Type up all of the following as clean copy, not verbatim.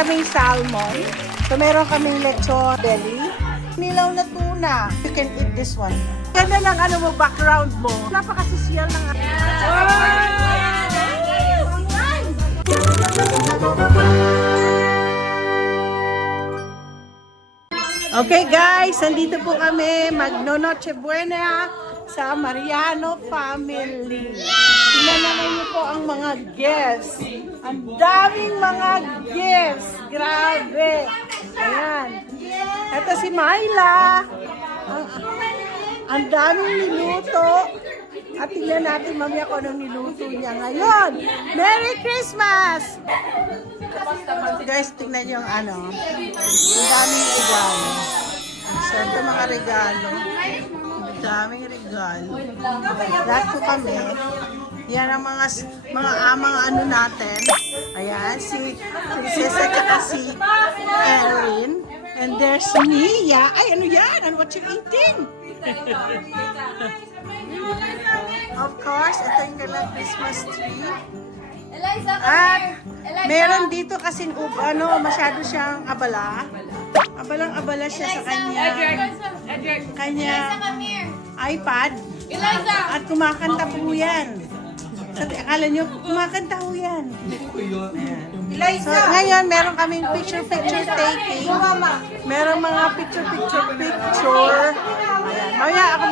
kaming salmon. So, meron kaming lechon belly. Nilaw na tuna. You can eat this one. Ganda ng ano mo, background mo. Napakasosyal ng Okay guys, nandito po kami magno-Noche Buena sa Mariano family. Tingnan naman niyo po ang mga guests. Ang daming mga guests. Grabe. Ayan. Ito si Myla. Ang daming niluto. At tingnan natin mamaya kung anong niluto niya ngayon. Merry Christmas! Guys, tingnan niyo ang ano. Ang daming regalo. So, ito mga regalo. Ang daming regalo. Lahat po kami. Yan ang mga ano natin. Ayan, si Princesa at si Erin. And there's Mia. Ay, ano yan? Ano what you eating? Of course, ito yung kailang Christmas tree. At meron dito kasi masyado siyang abala. Abalang-abala siya sa kanya iPad. At kumakanta po yan. So, akala nyo, kumakanta po yan. So, ngayon, meron kaming picture-picture taking. Meron mga picture. Ayan. Maya ako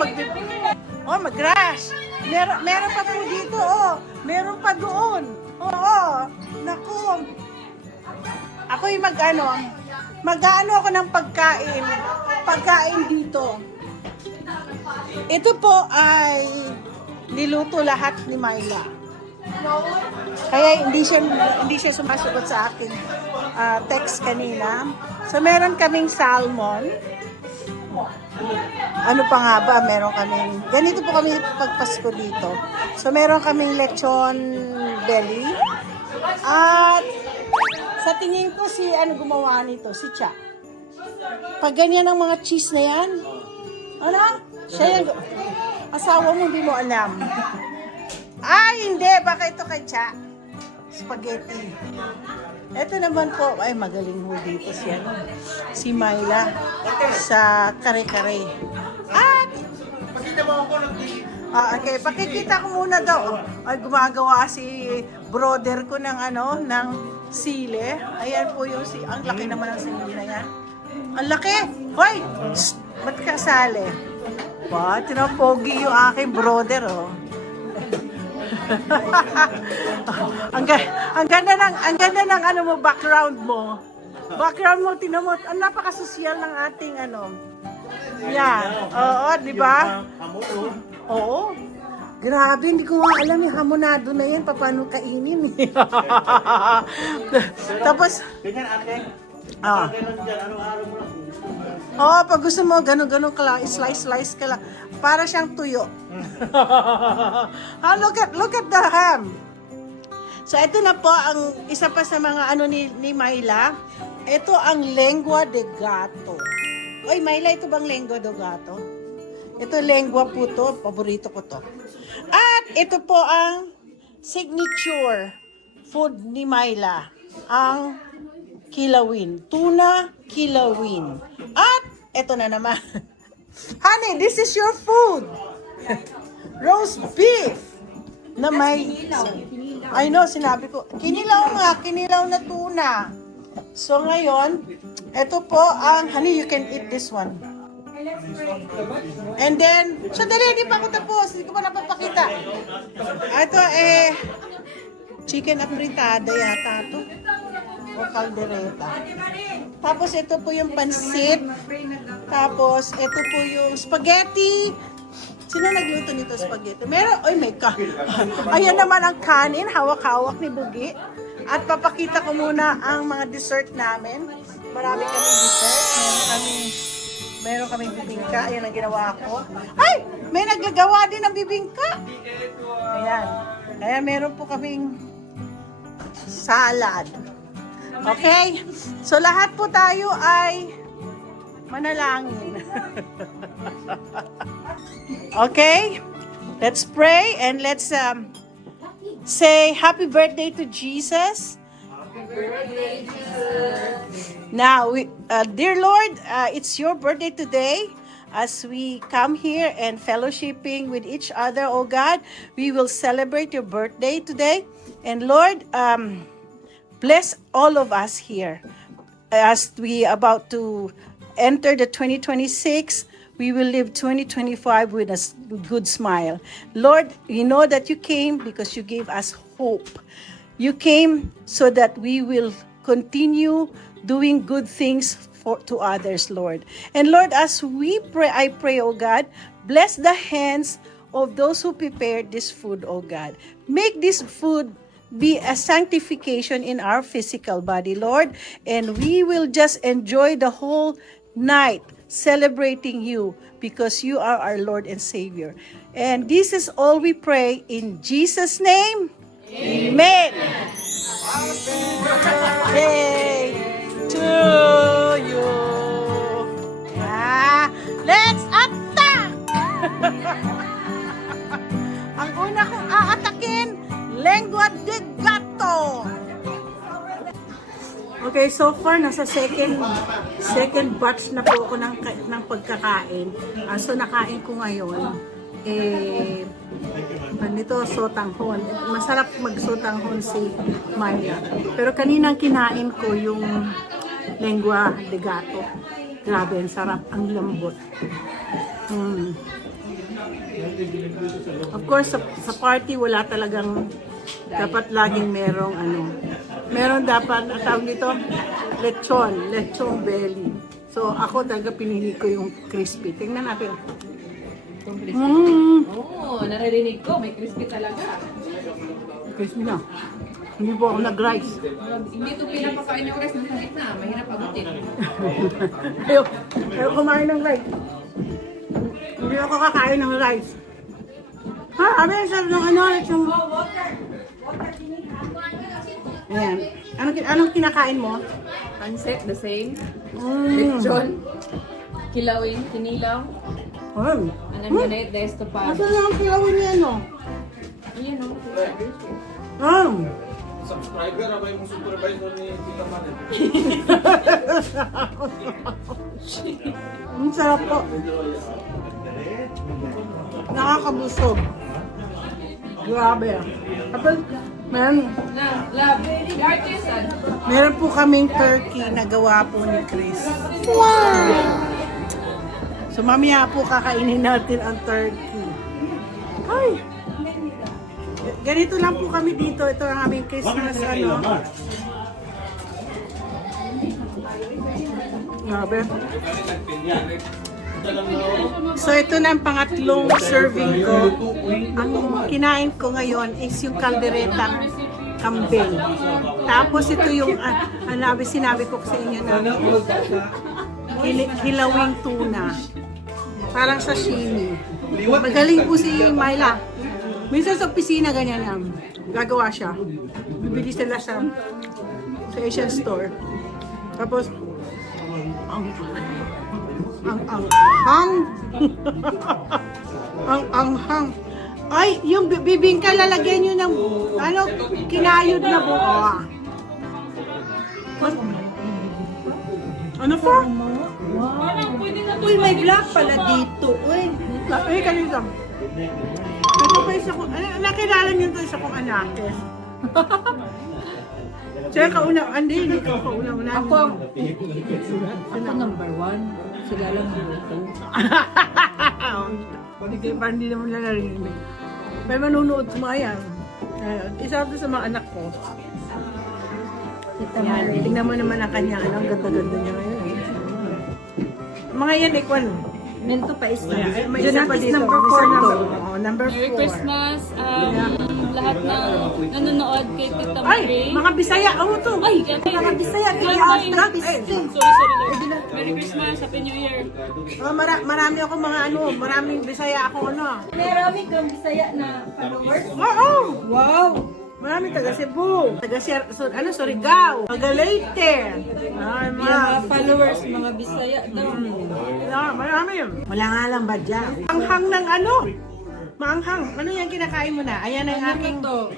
mag-rush. Meron pa po dito, oh. Meron pa doon. Oo. Naku. Ako yung mag-ano ako ng pagkain. Pagkain dito. Ito po ay niluto lahat ni Myla. Kaya hindi siya sumasagot sa akin text kanina. So meron kaming salmon. Ano pa nga ba? Meron kaming, ganito po kami pagpasko dito. So, meron kaming lechon belly. At sa tingin ko gumawa nito? Si Cha. Pag ganyan ang mga cheese na yan, ano? Siya yan. Asawa mo, hindi mo alam. Ay, hindi. Baka ito kay Cha. Spaghetti. Ito naman po, ay magaling mo dito si Myla sa kare-kare. At okay, pakikita ko muna daw. Ay gumagawa si brother ko ng sile. Ayan po yung ang laki naman ng sile na yan. Ang laki. Hoy, ba't kasali? Ba, tinapogi yung aking brother, oh. ang ganda ng mo, background mo. Tinan mo, ang napakasosyal ng ating Yan. Oo, di ba? Oo. Grabe, hindi ko nga alam yung hamonado na yan, paano kainin eh. Tapos, pag gusto mo, ganun ka lang, slice ka lang. Para siyang tuyo. Look at the ham. So, ito na po ang isa pa sa mga ni Myla. Ito ang lengua de gato. Oy, Myla, ito bang lengua de gato? Ito lengua po to. Paborito ko to. At ito po ang signature food ni Myla. Ang kilawin. Tuna kilawin. At ito na naman. Honey, this is your food. Roast beef. Na may... I know, sinabi ko. Kinilaw na tuna. So ngayon, ito po ang... Honey, you can eat this one. And then... So dali, hindi pa ako tapos. Hindi ko pa napapakita. Ito chicken apritada yata ito. O caldereta. Tapos ito po yung pansit. Tapos ito po yung spaghetti. Sino nagluto nito spaghetti? Meron, ayan naman ang kanin, hawak-hawak ni Bugi. At papakita ko muna ang mga dessert namin. Marami kaming dessert. Meron kaming bibingka. Ayan ang ginawa ko. Ay! May naggagawa din ng bibingka. Ayan. Ayan, meron po kaming salad. Okay? So, lahat po tayo ay manalangin. Okay? Let's pray and let's say happy birthday to Jesus. Now, dear Lord, it's your birthday today. As we come here and fellowshipping with each other, oh God, we will celebrate your birthday today. And Lord, bless all of us here. As we about to enter the 2026, we will live 2025 with a good smile. Lord, we know that you came because you gave us hope. You came so that we will continue doing good things to others, Lord. And Lord, as we pray, I pray, oh God, bless the hands of those who prepared this food, oh God. Make this food be a sanctification in our physical body, Lord, and we will just enjoy the whole night celebrating you because you are our Lord and Savior. And this is all we pray in Jesus' name. Amen. Birthday to you. Let's attack! Ang una kong aatakin, lengua de gato. Okay, so far nasa second batch na po ako ng pagkakain. So nakain ko ngayon nito sotanghon. Masarap magsotanghon si Maya. Pero kaninang kinain ko yung lengua de gato. Grabe, ang sarap, ang lambot. Of course, sa party wala talagang dapat laging merong meron dapat tawag nito lechon belly. So ako talaga pinili ko yung crispy. Tingnan natin. Oo, naririnig ko, may crispy talaga. Crispy na. Hindi po ako nag-rice. Hindi ito pinapakain ng rice ng gitna, mahirap agutin. Ayaw kumain ng rice. Hindi ako kakain ng rice. Ha? Abi, sarap ng yung... Ayan. Anong kinakain mo? Pancit, the same. Lechon, kilawin, kinilaw. Anong yun na the estopado. Masa na ang kilawin niya, no? Ayan o. Subscriber, abay mong supervisor ni Tita Manet. Ang sarap po. Nakakabusog. Grabe. Tapos, meron po kaming turkey na gawa po ni Chris. Wow! So, mamaya po kakainin natin ang turkey. Ay! Ganito lang po kami dito. Ito ang aming Christmas, Grabe. So, ito na ang pangatlong serving ko. Ang kinain ko ngayon is yung kalderetang kambing. Tapos ito yung, sinabi ko sa inyo na kilawing tuna. Parang sashimi. Magaling po si Myla. Minsan sa opisina ganyan gagawa siya. Bibili sila sa Asian store. Tapos, ang hang. Ay, yung bibingka lalagyan nyo ng kinayod na buo. Ano po? Uy, may black pala dito. Uy, Kanina. Ito pa isa ko, nakilala niyo ito isa kong anak. Siya hindi ko kauna. ako number 1. Sila lang dito. Hindi naman lang narinig. May manunood sumayan. Isa ito sa mga anak ko. Yan, tingnan mo naman ang kanya. Ang ganda-ganda niya ngayon. Mga yan, ikwan. Mento pa isa. May isa pa dito. Number 4 Number 4. Merry Christmas, lahat ng nanonood kay Tita Ay, Marie. mga Bisaya. To. Ay, Mga Bisaya, kaya Ay, after Lord. Merry Christmas, Happy New Year. Marami ako maraming Bisaya ako Marami kang Bisaya na followers. Oo. Wow! Marami taga Cebu, Surigao, taga Leyte. Ay, Mga followers, mga Bisaya daw. marami yun. Wala nga lang badya. Ang hang ng Maanghang. Ano yan kinakain mo na? Ayan ang aking to.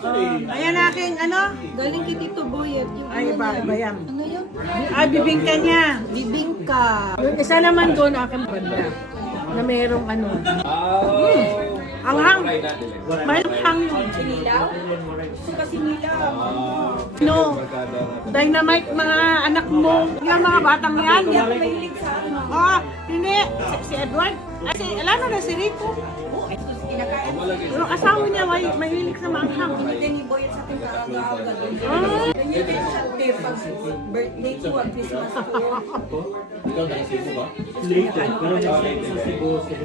Ayan aking ano? Galing kay Tito Boyet. Yung Ay, iba yan. ano yun? Ay, bibingka niya. Bibingka. Yung isa naman doon, aking banda. Na merong ano. Ang hang. May hang yung Sinilaw? Gusto ka sinilaw. no. Dynamite mga anak mo. Yung mga batang yan. Mahilig sa ano. Hindi. Si Edward. Ay, alam na si Rico. Kinakain. Yung asawa niya mahilig sa manghang. Binigyan ni Boyet sa ating kaagaw-agaw. Ah. Ganyan din siya tip pag birthday ko at Christmas ko. Ikaw nakisipo ba?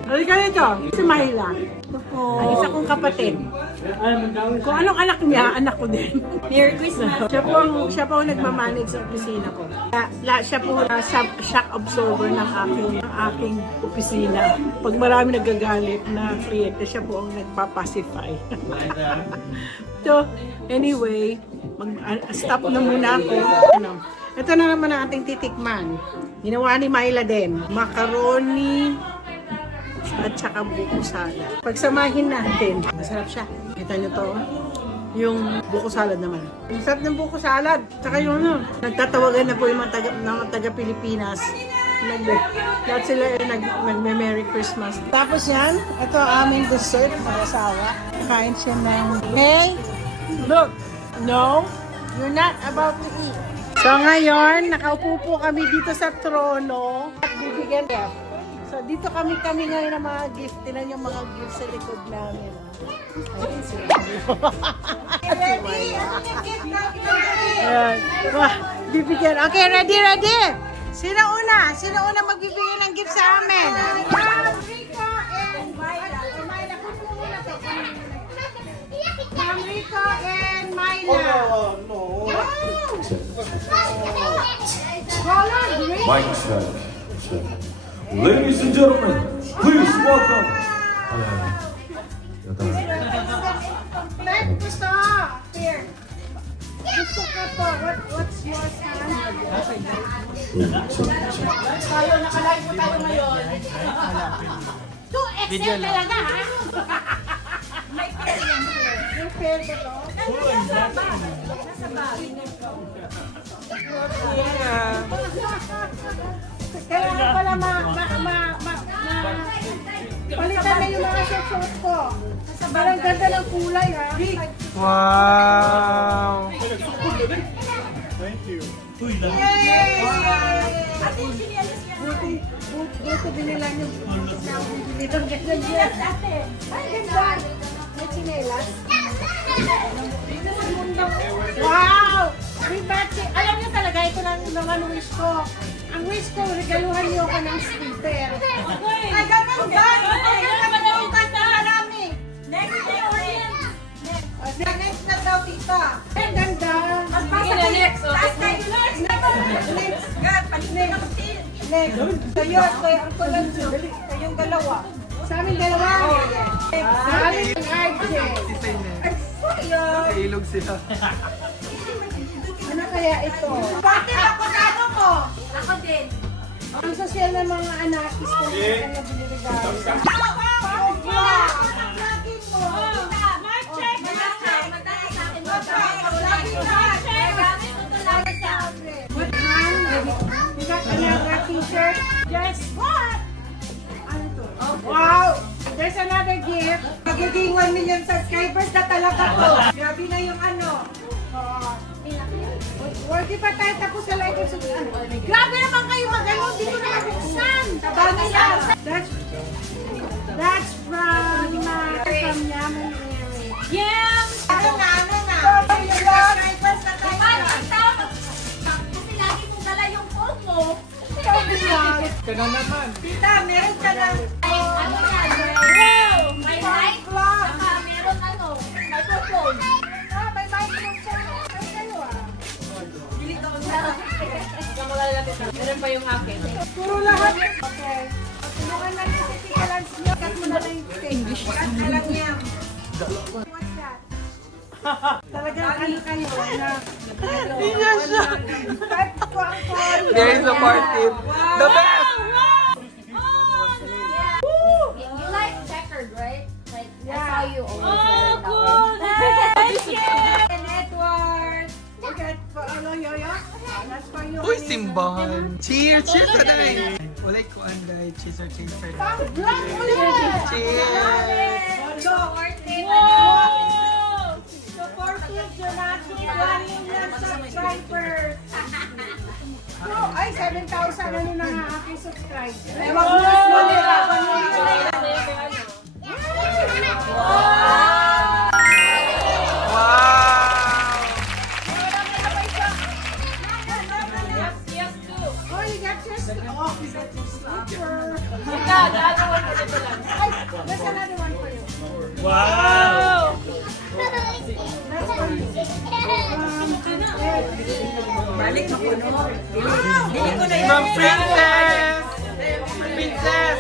Halika nito. Si Mahila. Ang isa kong kapatid. Kung anong anak niya, anak ko din. Merry Christmas. Siya po ang nagmamanage sa opisina ko. Siya po shock absorber ng aking opisina. Pag marami nagagalit na kliyente, siya po ang nagpapacify. So, anyway, stop na muna ako. Ito na naman ang ating titikman. Ginawa ni Myla din. Macaroni at saka buko salad. Pagsamahin natin. Masarap siya. Kita nyo to. Yung buko salad naman. Ang sarap ng buko salad. Tsaka yung ano, nagtatawagan na po yung mga taga Pilipinas. Lahat sila nag-Merry Christmas. Tapos yan, ito ang aming dessert ng asawa. Kain siya ng, hey, look, no, you're not about to eat. So ngayon, nakaupo po kami dito sa trono at bibigyan niya. So dito kami ngayon ng mga gift. Tinan yung mga gifts sa likod namin. Ayun sila. Ayan. Wah, bibigyan. Okay, ready? Sino una? Sino una magbibigay ng gift sa amin? Rico and Myla. Rico and Myla. No. Mic check. Ladies and gentlemen, please welcome. Gusto. Here. Gusto ko to. What's yours, Han? Tayo, nakalive mo tayo ngayon. 2XL talaga, ha? May pair yan, sir. Yung pair ko to? Nasa bag. Kaya nga pala palitan na yung mga short ko. Parang ganda ng kulay, ha? Wow! Yay! Buti binilan yung binilan ganyan. Ay, ganda! May chinelas. Wow! Alam niyo talaga, ito lang naman wish ko. Ang wish ko, regaluhan niyo ako ng scooter. Ay, ganun ba? Next na daw, tita. Ang ganda. Mas pasa ko next. Next. Kayo, ang kulang nyo. Kayong dalawa. Sa amin dalawa. Sa amin ang RJ. Ay, ilog sila. Ano kaya ito? Bakit ako sa ano mo? Ako din. Ang sosyal na mga anakis ko. Ano binirigay? Another t-shirt. Guess what? Ano to? Wow! There's another gift. Magiging 1 million subscribers na talaga to. Grabe na yung ano. Worthy pa tayo tapos sa live of subscribe. Grabe naman kayo mag-ano. Hindi ko na mabuksan. Dami yan. That's from Yaman Mary. Yeah! Ano na? Subscribers na tayo. Kasi lagi mong dala yung phone mo. Kana naman. Tita, meron ka ng Ano yan? Wow! May light. vlog. Meron ano? Microphone. May microphone siya. Ay, kayo Meron pa yung akin. Puro lahat. Okay. Tulungan natin si Tita Lance niyo. Cut mo na lang yung English. Cut na lang yan. What's that? Talagang ano kayo na... Type ko ang call. There is a party. The best! You like checkered, right? Like, Yeah. Hello, Yoyo. That's for you. Uy, simbahan. Cheers! Cheers, Aday! Walay ko, Anday. Cheers or cheers. Vlog ulit! Cheers! Wow! Support Team Jonathan, 1 million subscribers. Ay, 7,000 ano na nga aking subscriber. Ewan ko na nila. Wow! Oh, you got your Oh, you got your slapper. Ay, there's another one for you. Wow! That's for you. Balik mo kuno. Dili ko na From Princess! Princess!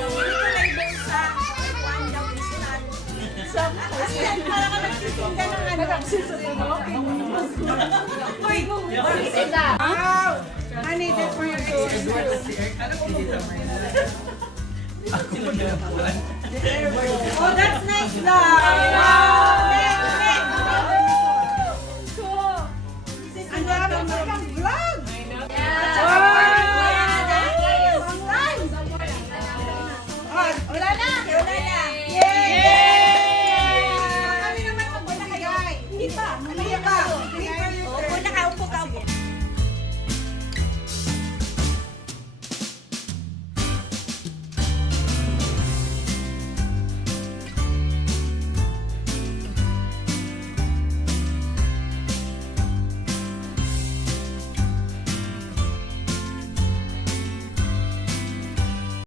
Wow! Honey, that's for your exercise. Oh, that's nice lang. Wow!